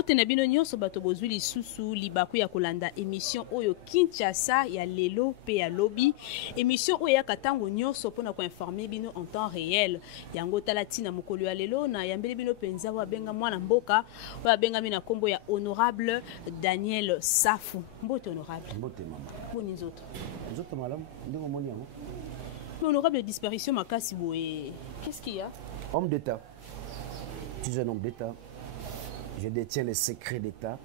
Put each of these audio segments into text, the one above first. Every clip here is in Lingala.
Mbote na bino nyonso bato bozwi lisusu libaku ya kolanda émission oyo Kinshasa ya lelo pe ya lobi. Émission oyo ya katango nyonso pona ko informer bino en temps réel. Yango tala tina mokolo ya lelo na yambeli bino penza wa benga mwana mboka wa benga mina kombo ya honorable Daniel Safu. Mbote honorable. Mbote mama. Boni nzoto. Nzoto madame, ndenge moni yango. Honorable disparition makasi boye. Qu'est-ce qu'il y a? Homme d'État. Tu es un homme d'État. Je détiens les secrets d'État.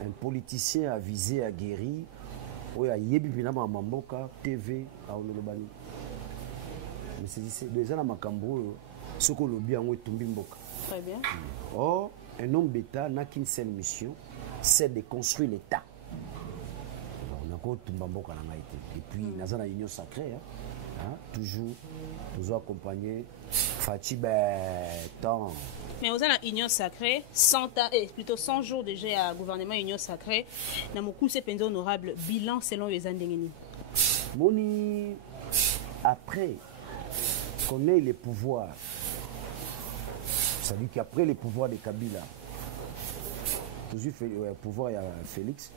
Un politicien avisé, aguerri. Oui, il y a Mamboka, TV, à Olobani. Mais c'est déjà dans ma cambo, ce que l'on bien est Mboka. Très bien. Or, un homme d'État n'a qu'une seule mission, c'est de construire l'État. On a encore Mboka dans été. Et puis, nous avons une union sacrée. Toujours accompagner Fatih temps. Mais vous avez une union sacrée, 100 jours déjà à gouvernement union sacrée. Dans mon coup, c'est honorable bilan selon les Andengeni. Moni, après qu'on ait les pouvoirs, ça veut dire qu'après les pouvoirs de Kabila, toujours le pouvoir de Félix,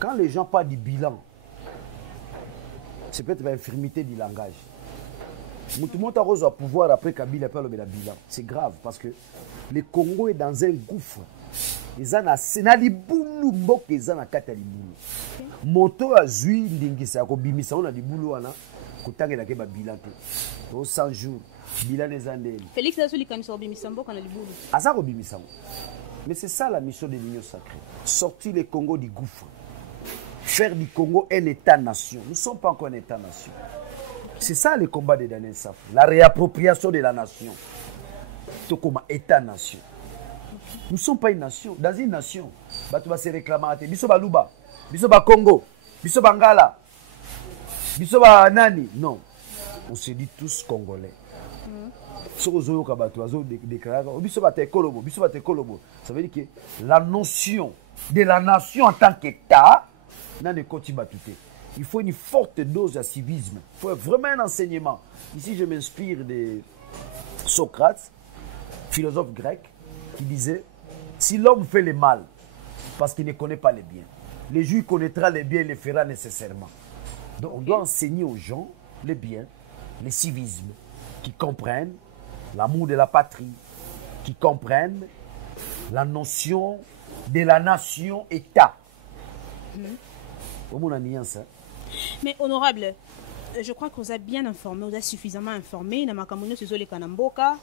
quand les gens parlent du bilan, c'est peut-être l'infirmité du langage. Tout le monde a un pouvoir après Kabila parle de la bilan. C'est grave parce que le Congo est dans un gouffre. Ils ont un scénario boulou mbok ils ont un katali boulou. Moto a zui ndingisa ko bimisa on a di boulou ana ko tangela ke ba bilan te. Au 100 jours bilan des années. Félix Nazuli quand il bimisa mbok on a di boulou. Asa ko bimisa. Mais c'est ça la mission de l'Union sacrée. Sortir le Congo du gouffre. Faire du Congo un État-nation. Nous ne sommes pas encore un État-nation. C'est ça le combat de Daniel Safu. La réappropriation de la nation. Tout comme État-nation. Nous ne sommes pas une nation. Dans une nation, tu vas se réclamer. Biso Baluba, Biso Congo, Biso Bangala, Biso Nani. Non. On se dit tous Congolais. Ça veut dire que la notion de la nation en tant qu'État, il faut une forte dose de civisme. Il faut vraiment un enseignement. Ici, je m'inspire de Socrate, philosophe grec, qui disait si l'homme fait le mal parce qu'il ne connaît pas les biens, le jour connaîtra les biens et les fera nécessairement. Donc, on doit enseigner aux gens les biens, le civisme, qui comprennent l'amour de la patrie, qui comprennent la notion de la nation-État. Mais honorable, je crois que vous êtes bien informé, vous êtes suffisamment informé. Dans ma campagne, c'est Zolé Kanamboka.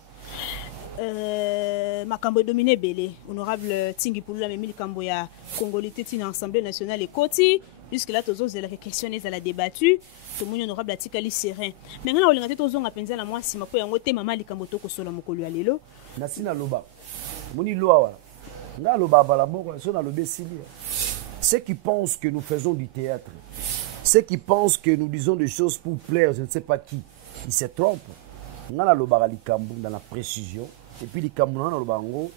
Ma campagne dominée belé. Honorable Tingi Pouloula, mais le Camboya, Congolité, une Assemblée nationale et Koti. Jusque-là, tous les questions à la débattu. Tout le monde honorable Tikali serein. Mais maintenant, on a tous les penser à moi si ma poye ngote maman li kamboto ko sola mokolo alelo. Nasina loba. Moni loa. Nga loba balaboko so na lobe sili. Ceux qui pensent que nous faisons du théâtre, ceux qui pensent que nous disons des choses pour plaire, je ne sais pas qui, ils se trompent. On a dans la précision, et puis les Camerounais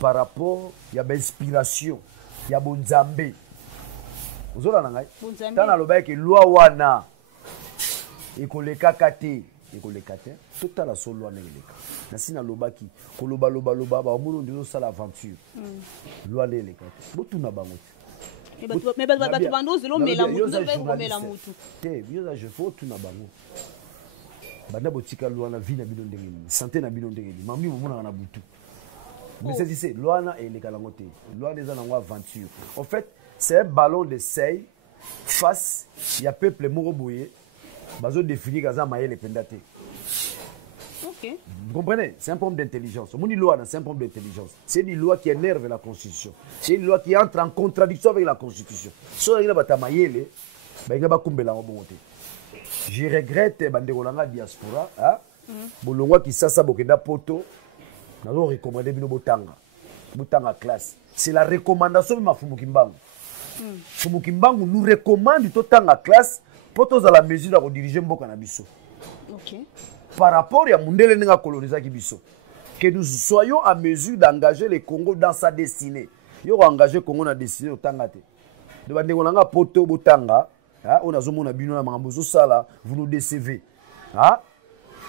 par rapport, il y a l'inspiration, il y a Bonzambé. Vous avez dit que loi wana, ekoleka kate, ekoleka te, tout à la seule loi n'eleka. Nasina lobaki, koloba loba loba, ba omuno ndizo sala aventure. Loi n'eleka. Botu na bango. Mais tu vas nous mais la moutou, la moutou. Je faut tout na bango. Banda botika loi na vie na bino ndengeni, santé na bino ndengeni. Mami momona na butu. Mais c'est loi na eleka la ngote. Loi des anango aventure. En fait, c'est un ballon d'essai face il y a peuple moko boye. Bazo définir kaza mayele pendate. OK. Vous comprenez? C'est un problème d'intelligence. Moni loi c'est un problème d'intelligence. C'est une loi qui énerve la constitution. C'est une loi qui entre en contradiction avec la constitution. So ina batamayele, ba inga ba kumbela ngobote. Je regrette bandeko langa diaspora, bolongwa ki sasa bokenda poto. Nazo recommander bino botanga. Botanga classe. C'est la recommandation de Mafumukimbangu. Fumukimbangu nous recommande totanga classe poto za la mesure de diriger mboka na biso. OK. Par rapport à Mundele Nenga colonisa Kibiso, que nous soyons à mesure d'engager le Congo dans sa destinée. Yo engagé le Congo dans sa destinée au Tangate. De bandeko langa poto botanga, on a zomona bino na mambozo sala, vous nous décevez.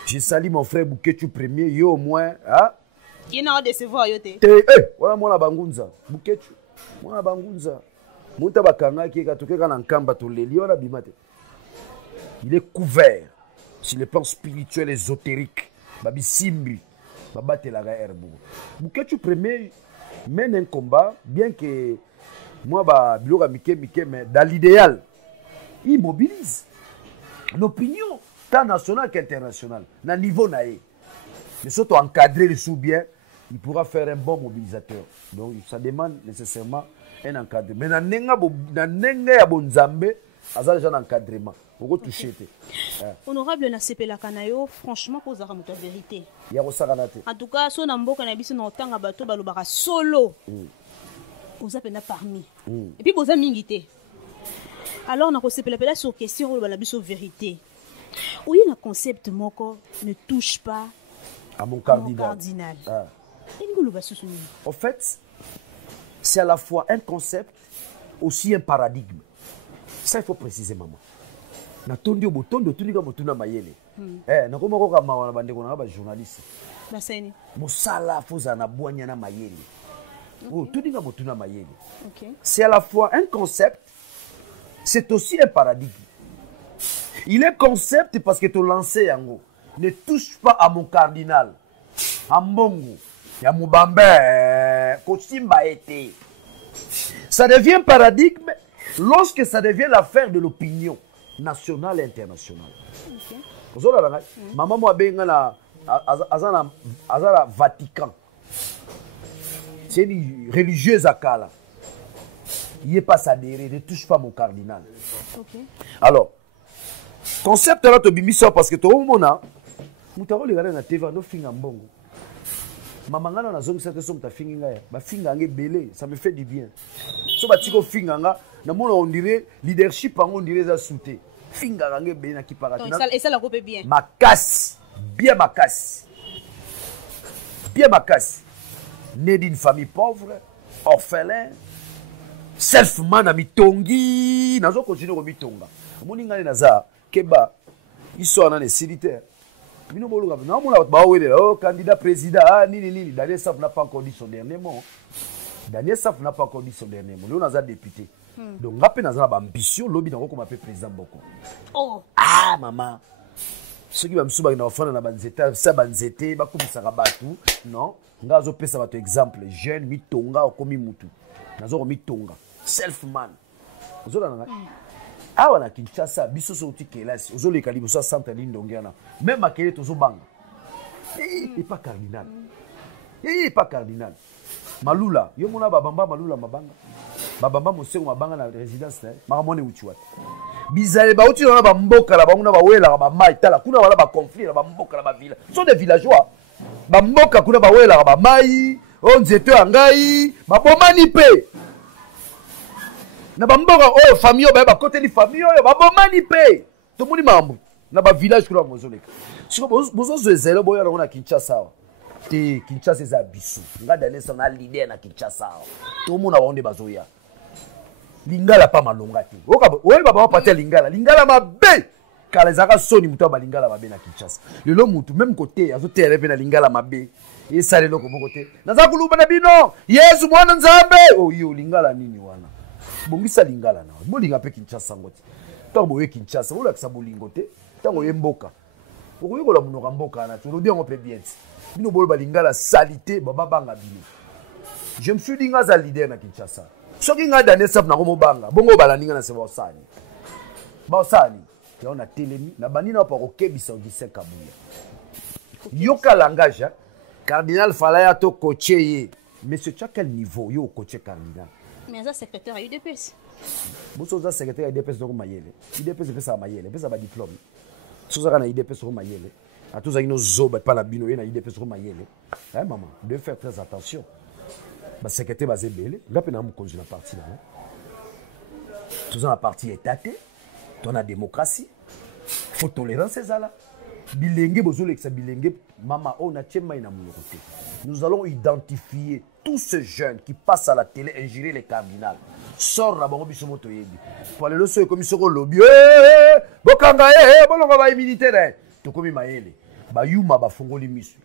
Je salue mon frère Bouketu premier, yo au moins. Hein? Il n'a pas de décevoir, yote. Voilà moi la bangunza. Bouketu. Moi la bangunza. Monta bakanga qui est katoke kana nkamba to leli wala bimate. Il est couvert sur le plan spirituel ésotérique. Babi simbi. Babate la herbe. Bouketu premier mène un combat bien que moi ba biloka mike mais dans l'idéal il mobilise l'opinion tant nationale qu'internationale na niveau naé. Mais surtout encadrer le sous bien, il pourra faire un bon mobilisateur. Donc ça demande nécessairement un encadrement. Mais na nenga ya bonzambe azal déjà encadrement. Pour toucher. Honorable na sepela kanayo franchement pour za ramuta vérité. Ya ko sakanate. En tout cas so na mboka na biso na otanga bato balobaka solo. Oza pena parmi. Et puis boza mingité. Alors na ko sepela pela sur question o la biso vérité. Oui, le concept moko ne touche pas à mon cardinal. En fait, c'est à la fois un concept, aussi un paradigme. Ça, il faut préciser, maman. Na tondi oboton de tunika motuna mayele. Na koma ko kama wana bande kona ba journaliste. Baseni. Mosala foza na boanya na mayele. Oh, tunika motuna mayele. OK. C'est à la fois un concept, c'est aussi un paradigme. Il est concept parce que tu lancé yango. Ne touche pas à mon cardinal. Ambongo. Ya mubambe. Kosimba été. Ça devient paradigme lorsque ça devient l'affaire de l'opinion nationale et internationale. Okay. Maman moi benga na azana Vatican. C'est une religieuse à Kala. Il n'est pas s'adhérer, ne touche pas mon cardinal. Okay. Alors, concept là to bimisa parce que to mona mutaro le na TV no finga mbongo. Mama ngana na zongi sate so mtafinga ngaya. Ba finga nge belé, ça me fait du bien. So ba tiko finga nga na mona on dirait leadership on dirait za souté. Finga nge belé na kiparati. Et ça la coupe bien. Makasi, bien makasi. Bien makasi. Né d'une famille pauvre, orphelin, self-man à mitongi, nazo continue ko mitonga. Moni ngani naza keba iso na ne silitaire. Bino boluka na mona ba wele oh candidat président ah nini Daniel Saf n'a pas encore dit son dernier mot. Daniel Saf n'a pas encore dit son dernier mot. Lui on a député. Donc ngape naza ba ambition lobi na ko m'appeler président Boko. Oh ah maman. Ce qui va me souba na ofana na banzeta sa banzete ba kumisaka batu non ngazo pesa bato exemple jeune mitonga okomi mutu. Nazo ko mitonga self man. Ozola na awa na Kinshasa biso so uti kelasi ozole kalibo so centre lindongiana même akele tozo banga et pas cardinal pas cardinal malula yo mona babamba malula mabanga babamba mosengo mabanga na résidence makamone uchiwata bizale ba uti na ba mboka la banguna ba wela ba mai tala kuna wala ba conflit na ba mboka la ba villa sont des villageois ba mboka kuna ba wela ba mai onzeto angai ba bomani pe na bamboka oyo famille oyo ba côté ni famille oyo ba bomani pe to moni mambo na ba village kula mozoleka siko bozo zezelo boyo na Kinshasa te Kinshasa za bisu nga Daniel Saf na leader na Kinshasa to mona waonde bazoya lingala pa malonga te oyo baba patia lingala mabe kala zaka soni muto ba lingala mabe na Kinshasa lelo mutu même côté azo tere pe na lingala mabe esale loko boko te naza kuluba na bino Yesu mwana nzambe oyo lingala nini wana bongisa lingala na bolinga pe Kinshasa ngoti tango boye Kinshasa olakisa bolingo te tango ye mboka okoyokola munoka mboka na tolobi yango pe bien bino bolo balingala salité baba banga bino je me suis dit nga za leader na Kinshasa soki nga Daniel Saf na komo banga bongo balaninga na se baosani ya na telemi na banina pa kokebisa Augustin Kabuya yoka langage cardinal Falaya to coacher monsieur tu as quel niveau yo coacher cardinal. Mais ça secrétaire à UDPS. Boso za secrétaire à UDPS donc mayele. UDPS fait ça mayele, fait ça ba diplôme. Soza na UDPS ko mayele. A tous aino zoba pas la bino na UDPS ko mayele. Hein maman, vous devez faire très attention. Ba secrétaire ba zebele, ngape na mu konji na parti là. Tous en parti étaté, ton la démocratie. Faut tolérance ezala. Bilenge bozo leksa bilenge mama on a tchema ina mu côté. Nous allons identifier tous ces jeunes qui passent à la télé ingérer les cardinals. Sort la bango biso moto yebi. Pour les leçons comme soko lobby. Bokanga bolonga ba militaire. To komi mayele. bayuma bafongoli misu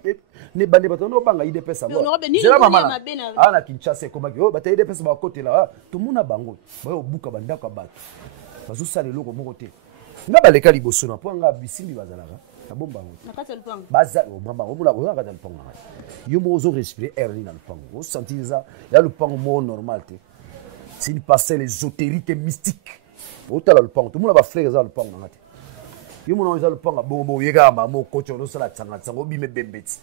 ne bande batano banga IDPS abo zela mama ana Kinshasa komaki oh bata IDPS ba côté là tout muna bango bayo buka bandaka bato bazo sala loko moko te nga baleka liboso na po nga bisimbi bazalaka na bomba ngo nakata lupango baza o mama o mula o nakata lupango yo mo zo respirer air ni na lupango o sentir ça ya lupango mo normal te c'est une parcelle ésotérique et mystique o tala lupango tout muna ba frère za lupango na ngate yo mona eza lupango bongo yeka mama kocho no sala tsanga tsango bime bembeti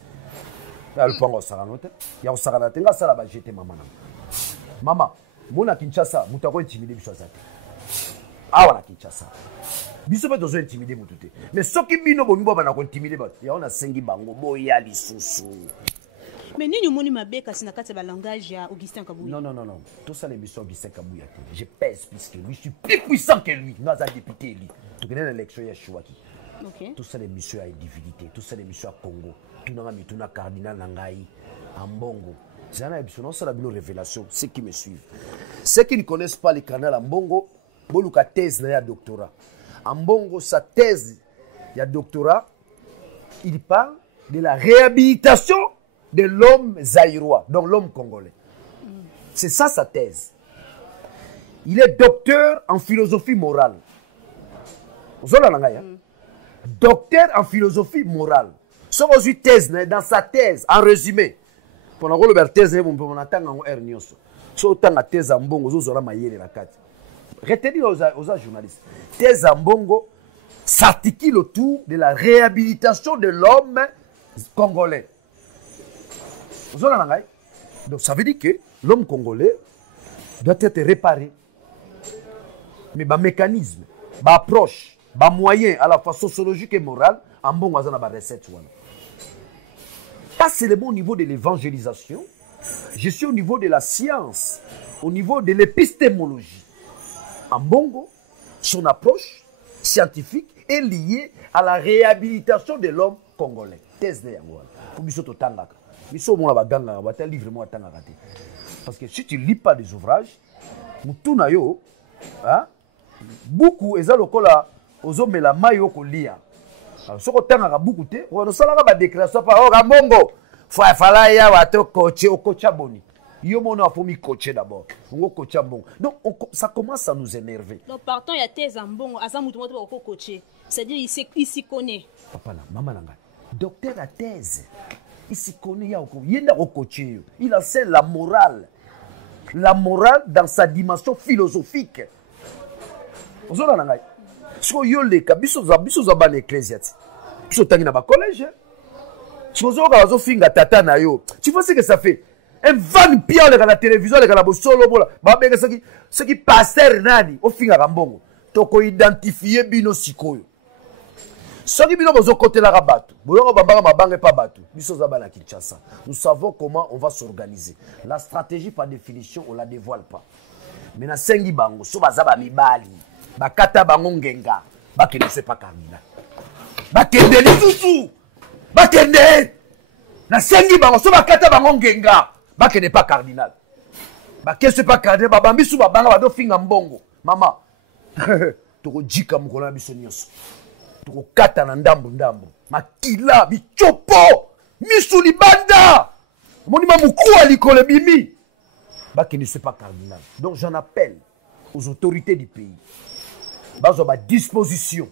ya lupango sala note ya osala tenga sala ba jeter mama mona Kinshasa mutako intimider biso azate awa na Kinshasa biso pe tozo intimider mutu te mais soki bino bomi baba na ko intimider ba ya ona sengi bango boya lisusu mais nini moni mabeka sina kati ba langage ya Augustin Kabuya non tout ça l'émission Augustin Kabuya je pèse plus que lui je suis plus puissant que lui nous a député lui tu connais l'élection ya Chouaki tout ça l'émission à divinité tout ça l'émission à Congo tout na mituna cardinal nangai Ambongo zana ebiso non ça la bino révélation ceux qui me suivent ceux qui ne connaissent pas le canal Ambongo boluka thèse na ya doctorat Ambongo sa thèse ya doctorat il parle de la réhabilitation de l'homme zaïrois, donc l'homme congolais. C'est ça sa thèse. Il est docteur en philosophie morale. Docteur en philosophie morale. Son thèse, dans sa thèse, en résumé, pendant que le thèse, on attend en hernios. So tant thèse en bongo, vous aurez maillé la carte. Retenez aux journalistes. Thèse en bongo s'articule autour de la réhabilitation de l'homme congolais. Donc ça veut dire que l'homme congolais doit être réparé. Mais par mécanisme, par approche, par moyen à la fois sociologique et morale, en bon on a recette. Ça c'est le bon niveau de l'évangélisation. Je suis au niveau de la science, au niveau de l'épistémologie. En Bongo, son approche scientifique est liée à la réhabilitation de l'homme congolais. Thèse de Yangoua. Pour biso totangaka. Biso mona baganga bata livre mo atangaka te. Parce que si tu lis pas des ouvrages, mutuna yo, hein, beaucoup eza lokola ozomela mayo ko lia. Alors soko tangaka beaucoup te, on salaka ba déclaration par oh Mbongo. Fala ya wato coacher au coach boni. Yo mona faut mi coacher d'abord. On coacher bon. Donc ça commence à nous énerver. Donc partant il y a thèse en Mbongo, asa mutu moto ko coacher. C'est-à-dire il s'y connaît. Papa là, maman nanga. Docteur à thèse. Il s'y connaît, il a coaché. Il enseigne la morale. La morale dans sa dimension philosophique. Vous avez vu? Si vous avez vu, vous avez vu l'ecclésia. Vous avez vu dans le collège. Si vous avez vu tata na yo, tu vois ce que ça fait? Un van pierre à la télévision, à la solo, ce qui pasteur nani, au fin à Mbongo. Toko identifier bino sikoyo. Soki bino bozo côté la rabato, boyo babanga mabanga pa bato. Biso za bana Kinshasa. Nous savons comment on va s'organiser. La stratégie par définition, on la dévoile pas. Mais na sengi bango, so bazaba mibali, bakata bango ngenga, bakende c'est pas cardinal. Bakende lisusu. Bakende. Na sengi bango, so bakata bango ngenga, bakende pas cardinal. Bakende c'est pas cardinal, babambi su babanga bado finga Mbongo. Mama. Toko jika mukona biso nyonso. Kata na ndambo makila bichopo misuli banda monima mukua likole bimi baki ne c'est pas cardinal. Donc j'en appelle aux autorités du pays bazo ba disposition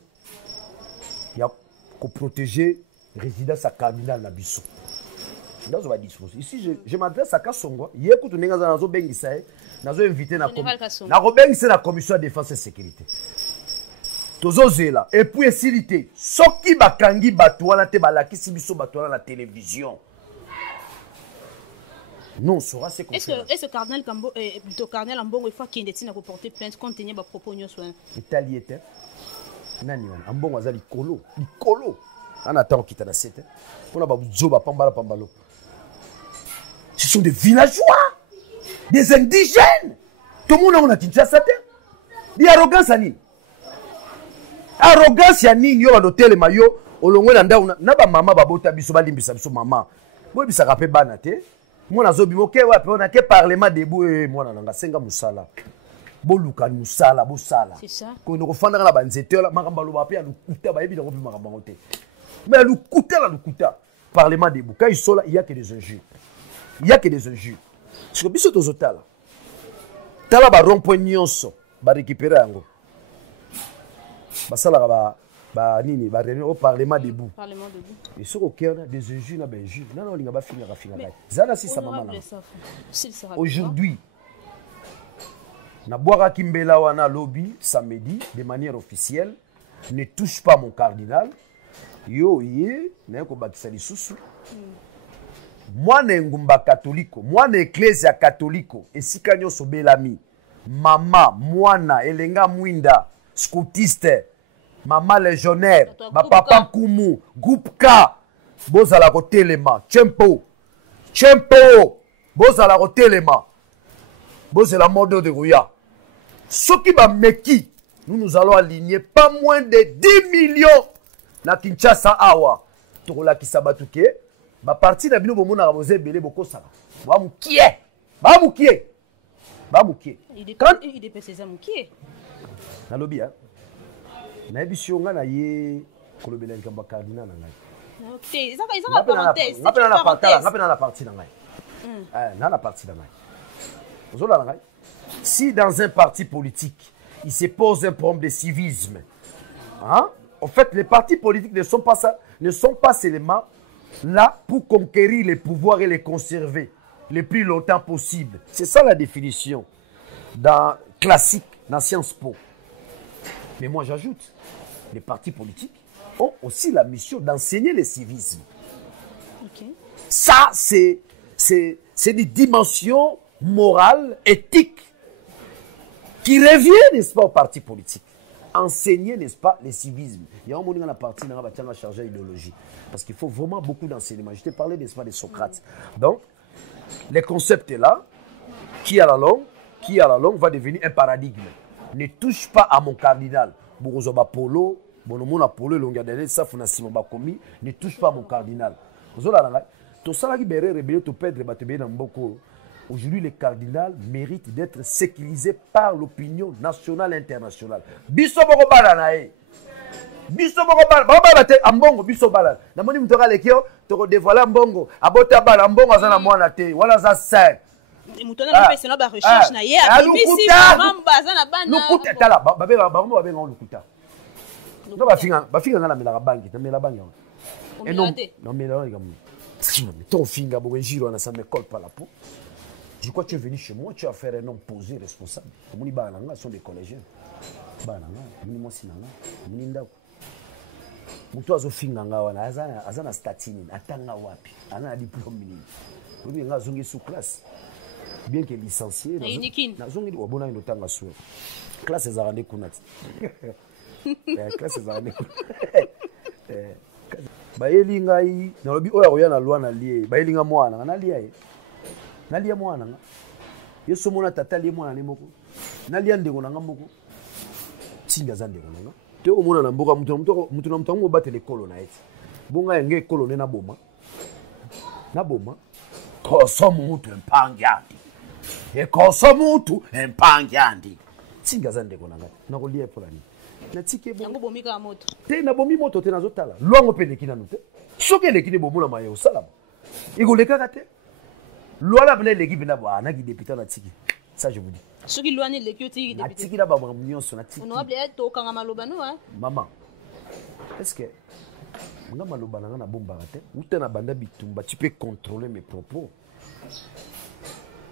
ya ko protéger résidence à cardinal na biso bazo ba disposition. Ici je m'adresse à Kasongo yekutu nenga za nazo bengisa nazo inviter na ko bengisa na commission de défense et sécurité. Tozozela et puis esilité soki bakangi bato wana te balakisi biso bato wana la télévision. Non, sera c'est comme ça. Est-ce que cardinal Kambo plutôt cardinal Mbongo il faut qu'il ait pour porter plainte compte tenu ba propos nyo soin. Italie était nani wana Mbongo azali likolo ana attend kita na sete. Pona ba zoba pambalo. Ce sont des villageois, des indigènes. Tout le monde a Kinshasa te. Di arrogance ani. Arrogance ya nini yo l'hôtel mayo olongwe na ndao na ba mama babota biso balimbisa biso mama boy bisaka pe bana te mwana zobi moke wa pe on a que parlement debout mwana nanga senga musala boluka musala bosala c'est ça ko no kofanda na banzete la makamba lo ba pe ya lukuta ba yebi na ko bi makamba ngote Mais Lukuta. Parlement debout. Quand ils sont là, il n'y a que des injures. Il n'y a que des injures. Parce que biso tozotala. Tala ba rond-point nyonso. Ba récupérer yango. Ba sala ba nini ba réunion au parlement debout. Parlement debout. Et sur au cœur des injures na ben injures. Non linga ba finir. Zana si sa maman là. Aujourd'hui, na boira kimbela wana lobby samedi de manière officielle, ne touche pas mon cardinal. Yo ye na ko bakisa lisusu. Moi ngumba catholique, moi ecclesia catholique esika nyonso belami. Mama, mwana elenga mwinda, scoutiste, mama légionnaire, papa Kumu, groupe K, bozala ko telema, Chempo, bozala ko telema. Bozala modo de Rouya. Ce qui va meki, nous allons aligner pas moins de 10 millions na Kinshasa awa. Tokola ki sabatuke, ba parti na bino bomona raboze belé boko sala. Ba mukie. Quand il dépêche ça mukie. Na lobi hein. Na ebisio nga na ye kolobela likamba cardinal na ngai. OK, ils ont la parenthèse. Ngapena na parti na ngai. Na la partie na ngai. Si dans un parti politique, il se pose un problème de civisme, hein? En fait, les partis politiques ne sont pas seulement là pour conquérir les pouvoirs et les conserver le plus longtemps possible. C'est ça la définition dans classique, dans Sciences Po. Mais moi j'ajoute, les partis politiques ont aussi la mission d'enseigner le civisme. Okay. Ça, c'est des dimensions morales, éthiques, qui revient, n'est-ce pas, aux partis politiques. Enseigner, n'est-ce pas, le civisme. Il y a un moment dans la partie, on va charger l'idéologie. Parce qu'il faut vraiment beaucoup d'enseignement. Je t'ai parlé, n'est-ce pas, de Socrate. Donc, le concept est là. Qui à la longue va devenir un paradigme. Ne touche pas à mon cardinal. Borozoba Polo, Bonomona Polo, Longadele, Safuna Simon Bakomi, ne touche pas à mon cardinal. Aujourd'hui, le cardinal mérite d'être sécurisé par l'opinion nationale et internationale. Biso boko bala na e. Biso boko bala, baba te ambongo biso bala. Na moni mtoka lekio, toko dévoiler mbongo, abota bala mbongo azana mwana te, wala za sa. Mutona mpese na ba recherche na ye, abimisi mamba azana bana. Lukuta tala, babe nga lukuta. No bafinga nga na mela bangi, na mela bangi. Et non, non mais là, ton finger, bon, ça me colle pas la peau. Je crois que tu es venu chez moi, tu as fait un homme posé, responsable. Comme les sont des collégiens. Moi, c'est mutu azofinga wana azana statine atanga wapi ana diplôme nini nga zongi sous classe bien que licencié na zongi wabona ino tanga sou classe za rande kunati classe za rande ba yelinga yi na lobi oya koya na loi na lie ba yelinga mwana na lia na lia mwana yeso mona tata lie mwana ne moko na lia ndeko na ngamboko singa za ndeko na te omona na mboka mutu na mutango batele kolo na eti bonga yenge kolo ne na boma koso mutu empangyandi koso mutu empangyandi singa za ndeko na ngati na kolia polani na tike yango bomika moto te na bomi moto te nazotala lwango pe lekina nute soke lekine bomula maye osala ikoleka te lwala bele l'équipe na bwana ki député na tiki ça je vous dis soki lwani l'équipe député tiki na ba nyonso na tiki honorable to kanga maloba no hein maman est-ce que nga maloba na bomba te uta na banda bitumba tu peux contrôler mes propos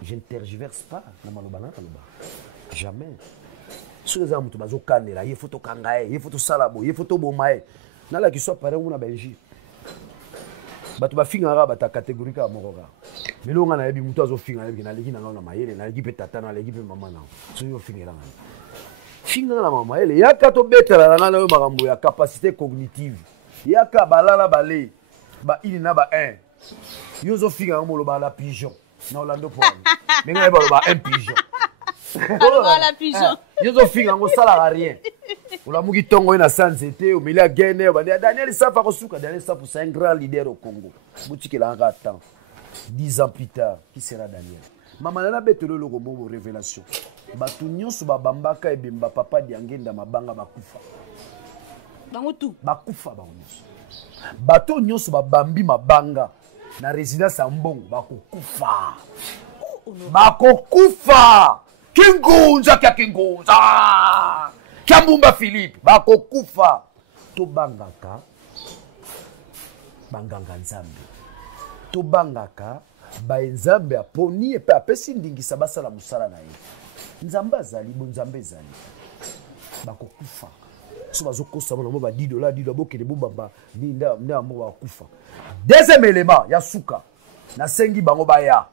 je ne tergiverse pas na maloba na maloba jamais sur les amutu bazo kanela ye photo kangae ye photo salabo ye photo bomae na la qui soit paré na Belgique batu ba finga ra bata catégorie ka moroka milonga na yebi mutu azo finga yebi na leki na nga na mayele na leki pe tata na leki pe mama na so yo finga na finga na mama ele yaka to betela na yo makambo ya capacité cognitive yaka balala balé ba ini na ba 1 yo zo finga mo ba la pigeon na Orlando point mais nga ba un pigeon la pigeon yo zo finga ngo sala rien Ola muki tongo na sanzete, omelia gene, Daniel Safa kosuka, Daniel Safa c'est un grand leader au Congo. Boutique la attend. 10 ans plus tard, qui sera Daniel? Maman na betelo le robo révélation. Batu nyonso ba bambaka ebemba papa diangenda mabanga bakufa. Bango tout. Bakufa bango nyonso. bato nyonso babambi mabanga na résidence ya mbongo bakokufa. Bakokufa. Kingunza kya Kingunza. Kyambumba Philippe bakokufa. To bangaka banganga nzambe. To bangaka baenzambe aponi epe apesi ndingisa basala musala na ye. Nzambe azali bo nzambe ezali. Bakokufa. So bazokosa mona mo ba $10 $10 bokele bombamba ninda mo bakufa. Deuxième élément ya suka na sengi bango baya.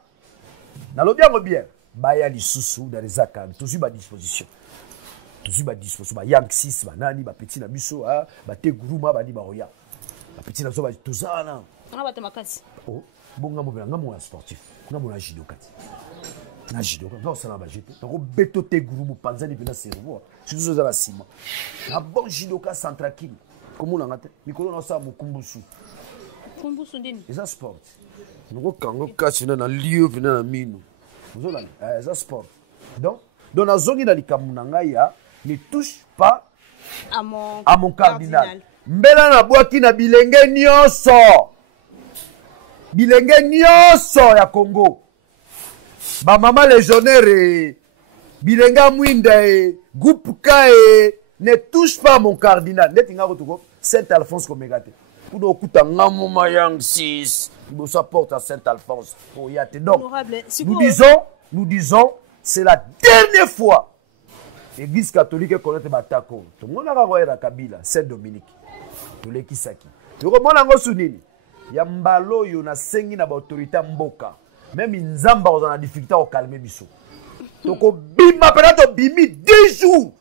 Na lobi yango bien baya lisusu dans les accords tous ba disposition. Tous ba disposition ba yang 6 ba nani ba petit na biso ba te guruma ba di ba roya. Ba petit na so ba tozana. On va te makasi. Oh, bonga mo nga mo sportif. Nga mo na judo kati. Na judo nga osala ba jeté. Donc beto te gurumu panzani pena cerveau. Surtout za la ciment. Na bon judo ka centrakine. Comme on a ngate. Mikolo na sa mukumbusu. Kumbusu ndini. Eza sport. Ngo kango kasi na lieu vena na mino. Vous allez eza sport. Donc na zongi na likamu na ngai ya ne touche pas à mon cardinal. Mbela na bwaki na bilenge nyonso. Bilenge nyonso ya Congo. Ba mama légionnaire bilenga mwinda gupuka ne touche pas à mon cardinal. Netinga ko Saint-Alphonse komegate. Pour okuta ngamo mayang 6. Il se porte à Saint-Alphonse. Oh yate donc. Nous disons c'est la dernière fois Église catholique connaît batako. Tout le monde a regardé la Kabila, Saint-Dominique. Tous les kisaki. Tout le monde a regardé ya mbalo yo na sengi na ba autorité mboka. Même nzamba on a difficulté à calmer biso. Toko bima penato bimi 10 jours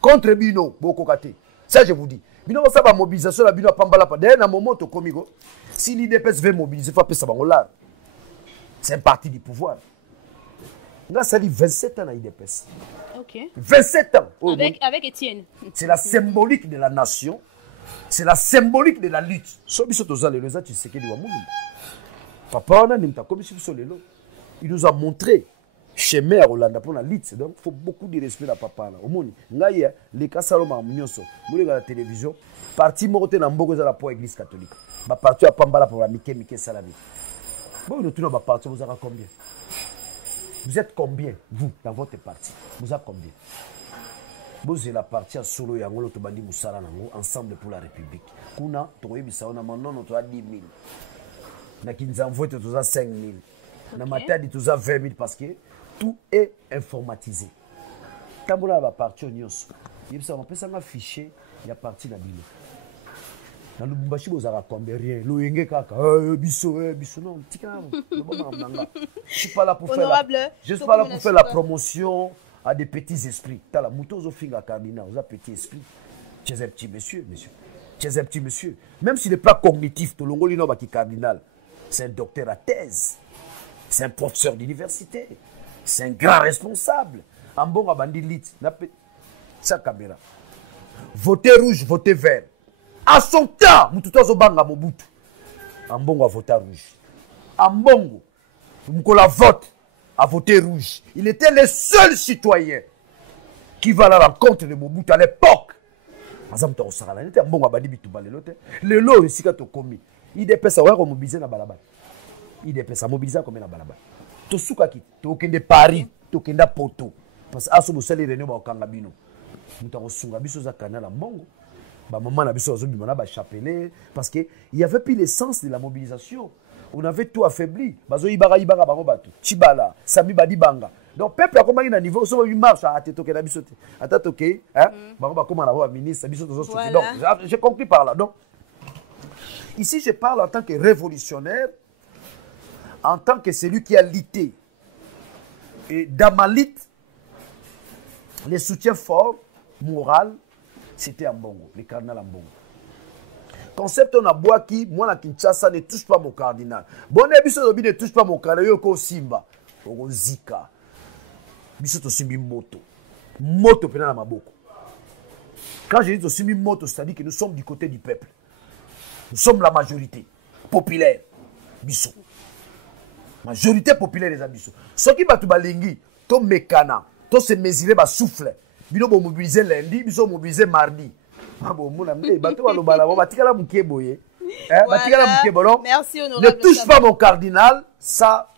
contre bino boko kate. Ça je vous dis. Bino ça ba mobilisation la bino pambala pa derrière na moment to komiko. Si l'IDPS veut mobiliser faut appeler ça bangola. C'est un parti du pouvoir. Là ça dit 27 ans à l'IDPS. OK. 27 ans. Avec Étienne. C'est la symbolique de la nation. C'est la symbolique de la lutte. Sobiso tozale leza tu sais que di wa mungu. Papa on a nimta komisi so lelo. Il nous a montré chemin Rolanda pour la lutte. Donc il faut beaucoup de respect à papa là. Omoni ngai les kasaloma munyoso. Muri la télévision parti morote na mboko za la pour église catholique. Ba parti à pambala pour la mike salami. Bon nous tous ba parti vous avez combien? Vous êtes combien vous dans votre parti? Vous êtes combien? Vous êtes la partie à solo et à ngolo to bandi musala nango ensemble pour la République. Kuna to yebisa ona manono to a 10 000. Na kinzamvo to za 5 000. Na matadi to za 20 000 parce que tout est informatisé. Tambola ba parti nyonso. Yebisa on peut ça fichier ya parti na bino. Na lubumbashi bozaka combien rien. Lo yenge kaka biso non tika no bon nanga. Je suis pas là pour faire la promotion à des petits esprits. T'as la mouton au finger cardinal, aux petits esprits. Tu es un petit monsieur. Tu es un petit monsieur. Même s'il n'est pas cognitif, tout le monde qui cardinal. C'est un docteur à thèse. C'est un professeur d'université. C'est un grand responsable. En bon abandi lit, sa caméra. Votez rouge, votez vert. À son temps, Moututo Zobanga Mobutu. En bon à voter rouge. En bon, Moukola vote. À voter rouge. Il était le seul citoyen qui va à la rencontre de Mobutu à l'époque. Le lot ici quand on commis. Il dépêche à mobiliser na balabala. Il dépêche à mobiliser comme na balabala. To suka ki, to kende Paris, to kenda Poto. Parce que aso bosali réunion ba okanga bino. Muta ko sunga biso za kanala mbongo. Ba maman na biso zo bimana ba chapelet parce que il y avait plus l'essence de la mobilisation. On avait tout affaibli. Bazo ibara bango batu. Chibala, Sami Badi Banga. Donc peuple a combien de niveau so marche à toke na bisote. Ata toke, hein? Bango ba comment la ministre bisote zo souci. Donc j'ai compris par là. Donc ici je parle en tant que révolutionnaire, en tant que celui qui a lutté. Et dans ma lutte, les soutiens forts, moral, c'était Mbongo, les cardinals Mbongo. Concept on a bois qui, moi la Kinshasa ne touche pas mon cardinal. Bonne biso ne touche pas mon cardinal, yoko Simba, yoko Zika. Biso to simbi moto. Moto pena na maboko. Quand je dis to simbi moto, c'est-à-dire que nous sommes du côté du peuple. Nous sommes la majorité populaire. Biso. Majorité populaire des abissous. Ce qui va tout balingi, to mekana, to se mesurer ba souffle. Bino bo mobiliser lundi, biso mobiliser mardi. Bon mon ami, bato ba lobala ba tikala mukie boye. Voilà. Merci, honorable. Ne touche pas mon cardinal, ça,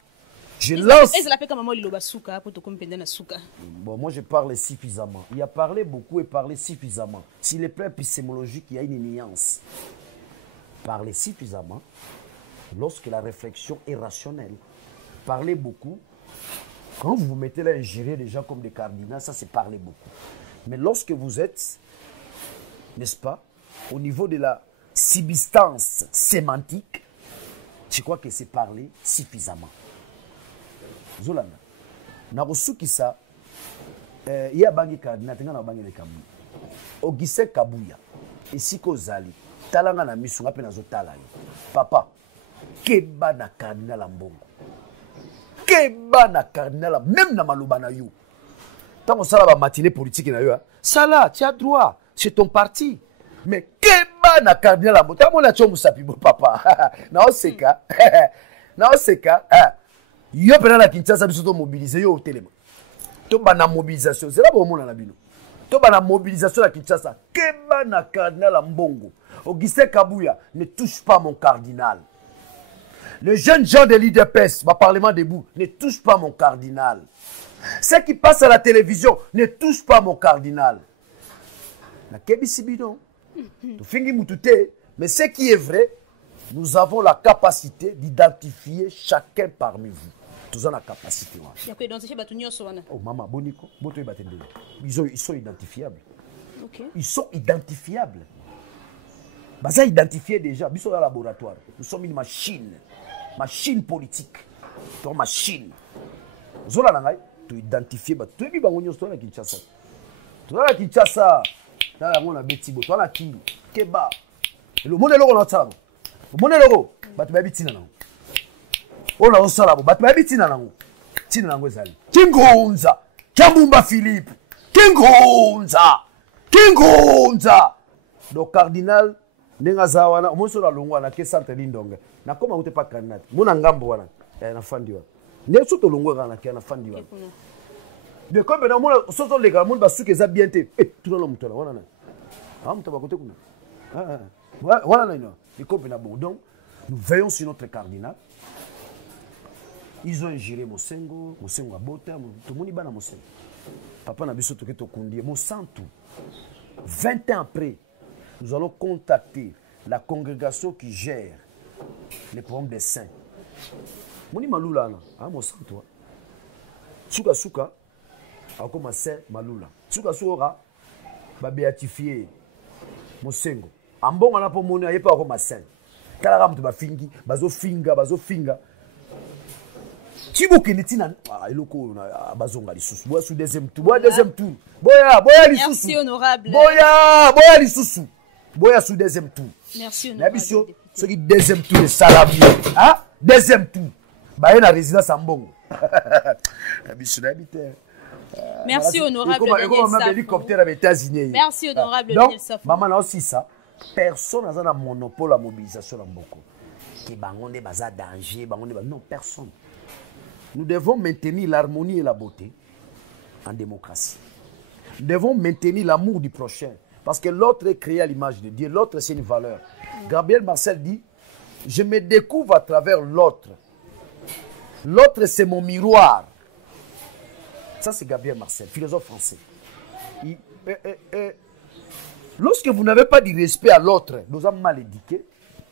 je lance. Est-ce que maman liloba souka pour te comprendre na souka? Bon, moi je parle suffisamment. Il a parlé beaucoup et parlé suffisamment. S'il est plein épistémologique, il y a une nuance. Parler suffisamment lorsque la réflexion est rationnelle. Parler beaucoup. Quand vous vous mettez là à ingérer les gens comme des cardinaux, ça c'est parler beaucoup. Mais lorsque vous êtes, n'est-ce pas, au niveau de la substance sémantique, je crois que c'est parler suffisamment. Zolanda. Narosuki ça, il y a bangi cardinal, il y a bangi de Kamu. Augustin Kabuya, ici Kozali, talanga na misu ngape na zotala yo. Papa, keba na cardinal ambongo. Keba na cardinal, même na maloba na yo. Tant on sala ba matinée politique na yo, sala, tu as droit, c'est ton parti. Mais keba na cardinal ambongo, tant on a chomu sapibo papa. Na oseka. Na oseka, yo pena na Kinshasa biso to mobiliser yo au téléma. To ba na mobilisation, c'est là bon mona na bino. To ba na mobilisation à Kinshasa, keba na cardinal ambongo. Augustin Kabuya, ne touche pas mon cardinal. Le jeune Jean de l'IDPS, ma parlement debout, ne touche pas mon cardinal. Ceux qui passent à la télévision, ne touche pas mon cardinal. Na kebi sibino. To fingi mutute, mais ce qui est vrai, nous avons la capacité d'identifier chacun parmi vous. Tous en la capacité. Oh maman, boniko, ils sont identifiables. Okay. Ils sont identifiables. Bah, ça identifié déjà. Ils sont dans le laboratoire. Nous sommes une machine. Machine politique. Une machine. Zola nangai, tu identifies. Tu es bien bangonyo sur la Kinshasa. Tu es la Kinshasa. Tu es la Betibo. Tu es la Kindu. Keba. Le monde est là, on a ça. Le monde est là. Tu es bien là. On a ça là. Tu es bien là. Tu es bien là. Kingonza. Kambumba Philippe. Kingonza. Kingonza. Donc cardinal nenga zawana omoso la longwa na ke centre lindonga na koma ute pa cardinal mona ngambo wana na fandi wana ne soto longwa kana ke na fandi wana de comme na mona soto le ga mona basuke za bien te tout na mutala wana na mutaba kote kuna wana na ino et comme na bon donc nous veillons sur notre cardinal. Ils ont ingéré Mosengo abota tout moni bana Mosengo papa na biso toke to kundie mo santu 20 ans après. Nous allons contacter la congrégation qui gère les problèmes des saints. Moni malula na, mon sang toi. Suka, a commencé malula. Suka ba béatifier Mosengo. Ambongo na po moni ayepa ko masin. Kala ramtu ba fingi, bazo finga. Tibo kenitina eloko na bazonga lisusu. Boya sous deuxième tour. Boya lisusu. Merci honorable. Boya lisusu. Boya sous deuxième tour. Merci honorable. Nabisio ce qui deuxième tour de salami. Hein? Deuxième tour. Ba na résidence ambongo. Nabisio nabité. Merci honorable Daniel Safou. Hélicoptère avec États-Unis. Merci honorable Daniel Safou. Maman na aussi ça. Personne n'a un monopole à mobilisation dans Mboko. Qui bangonde baza danger, bangonde non personne. Nous devons maintenir l'harmonie et la beauté en démocratie. Nous devons maintenir l'amour du prochain. Parce que l'autre est créé à l'image de Dieu. L'autre, c'est une valeur. Gabriel Marcel dit, je me découvre à travers l'autre. L'autre, c'est mon miroir. Ça, c'est Gabriel Marcel, philosophe français. Lorsque vous n'avez pas du respect à l'autre, nous sommes mal éduqués,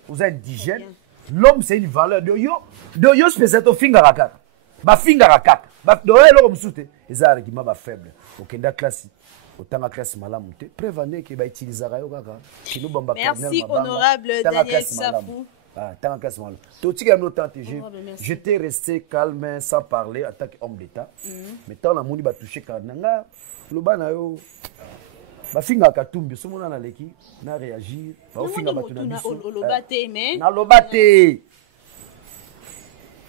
vous êtes indigènes, l'homme, c'est une valeur. De yo, c'est au fingarakak. Ba fingarakak. Ba doye lo msute. Ezara ki maba faible. Okenda classe. Otanga classe malamu te. Prévenez que ba utilisera yo kaka. Kino bamba cardinal mabanga. Merci honorable Daniel Safou. Tanga classe malamu. To tika no tante j'étais resté calme sans parler en tant qu'homme d'état. Mais tant la moni ba toucher cardinal lo bana yo. Ba finga katumbi somona na leki na réagir. Ba finga batuna biso. Na lobate.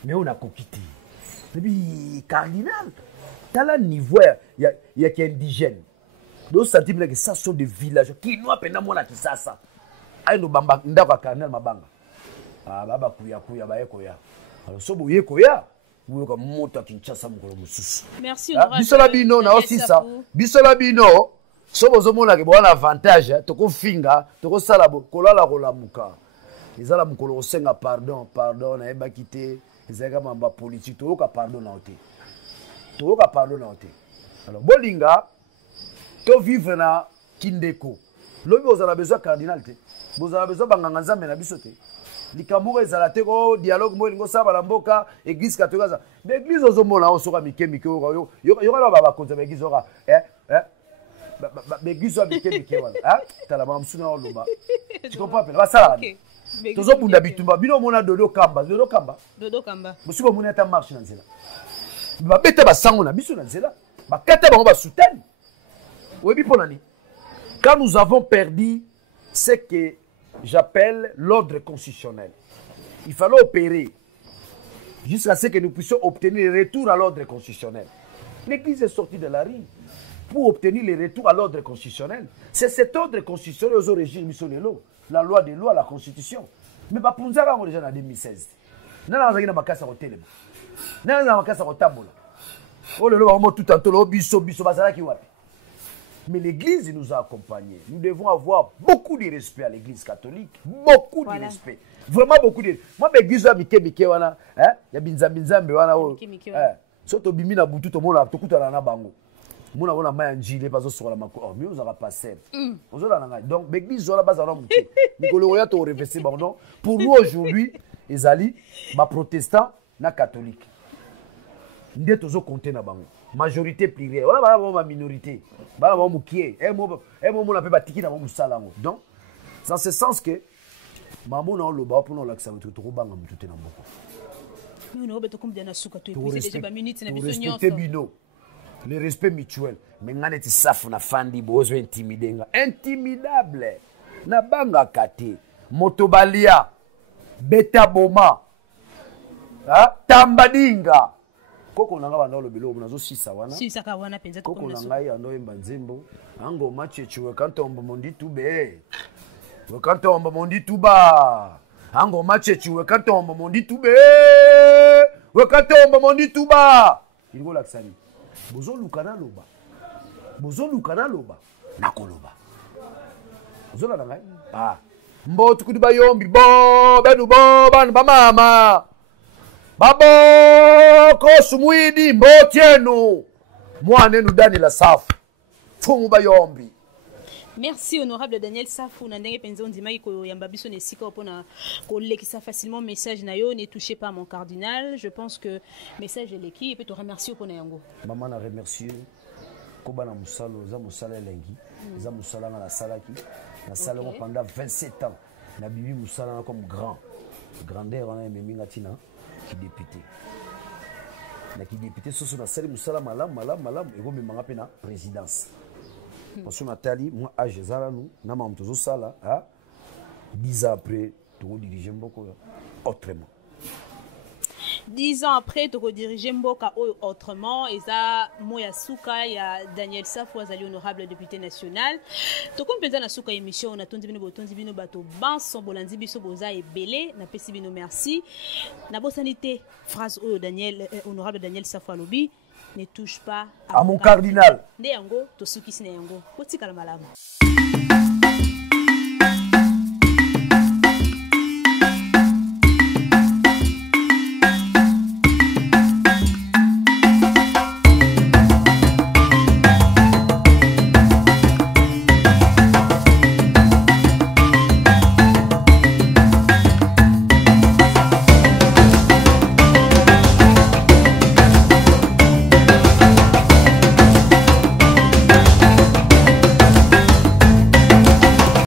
Mais on a coquité. Mais cardinal, t'as le niveau, il y a qui est indigène. Nous sentons que ça sont des villages qui nous appellent moi qui ça. Aïe nous bamba, ndaka cardinal mabanga. Ah baba kuya ba ekoya. Alors so boye koya, vous comme moto Kinshasa mukolo mususu. Merci honorable. Bisola bino na aussi ça. Bisola bino, so bozomona ke bon avantage, to ko finga, to ko sala bo kolala kolamuka. ils ont la mukolo osenga pardon na eba kité ezaka mamba politique to ka pardon na oté to ka pardon na oté alors bolinga to vivre na kindeko lobi ozala besoin cardinal te bozala besoin banganga nzambe na biso te likambo ezala te ko dialogue mo lingo saba la mboka église catholique mais église ozomona osoka mike yo la baba konza église oka l'église a mike wana tala ba msuna oloba tu comprends pas basala tozo bunda bitumba bino mona dodo kamba musibo mona ta marche na nzela ba beta basango na biso na nzela ba kata bango ba soutane webi ponani quand nous avons perdu ce que j'appelle l'ordre constitutionnel. Il fallait opérer jusqu'à ce que nous puissions obtenir le retour à l'ordre constitutionnel. L'Église est sortie de la rue pour obtenir le retour à l'ordre constitutionnel. C'est cet ordre constitutionnel aux origines, la loi des lois, la Constitution. Mais pas pour ça, on déjà en 2016. Nous avons une makasa au téléma. Nous avons une makasa au tambola. Oh, le loi, tout en tout, biso, basala qui wapi. Mais l'Église nous a accompagnés. Nous devons avoir beaucoup de respect à l'Église catholique. Beaucoup de respect. Vraiment beaucoup de respect. Moi, l'Église a mike wana. Il y a binzambe wana. Surtout bimina butu to mona to kutana na bango. Mona wana maya njile bazo sur la mako. Oh, mais on aura pas celle. Donc l'Église wana bazana muke. Nikolo ya to reverser pardon. Pour nous aujourd'hui, ezali ba protestant na catholique. Ndé tozo compter na bango. Majorité plurielle. Voilà ma minorité. Voilà mon moukier. Et moi on peut pas tiki dans mon salango. Donc dans ce sens que maman on le bas pour nous l'accès tout trop banga tout na mboko. Nous on beto comme bien asuka to épuiser déjà ba minutes na biso nyonso. Respecter bino. Le respect mutuel. Mais ngane ti safu na fandi bozo intimidenga. Intimidable. Na banga kate. Motobalia. Beta boma. Tambadinga. Koko nanga banda lo bilo munazo sisa wana sisa ka wana penza to koko nanga ya ndo emba nzembo ango machechu kanto ombo mondi tube kanto ombo mondi tuba ango machechu kanto ombo mondi tube kanto ombo mondi tuba ilgo laksani bozo lukana loba nakoloba bozo la nanga mbotu kudiba yombi bo benu bo banu ba mama Babo kosumwidi mbotienu mwane nudani la safu fumu bayombi. Merci honorable Daniel Safou na ndenge penza ondima ko yamba biso ne sika opona ko lekisa facilement message na yo ne touchez pas mon cardinal. Je pense que message leki et peut te remercier opona yango. Maman na remercier ko bana musalo za musala elengi za musala na salaki na sala pendant 27 ans na bibi musala comme grandeur on a minga tina qui député. Na qui député soso na sali musala malam et ko memanga pe na présidence. Parce que Nathalie moi âge zala nous na mamtozo sala 10 ans après to diriger mboko autrement. 10 ans après, tu rediriges Mboka autrement. Et ça, Moya Souka, il y a Daniel Safou, azali honorable député national. Tu comprends na Souka émission, on a ton divino bateau, ban, son bolandi biso boza et belé, na pesi bino merci. Na bo sanité, phrase Daniel, honorable Daniel Safou Alobi, ne touche pas à mon cardinal. Ne yango, to souki sine yango, poti kala malama.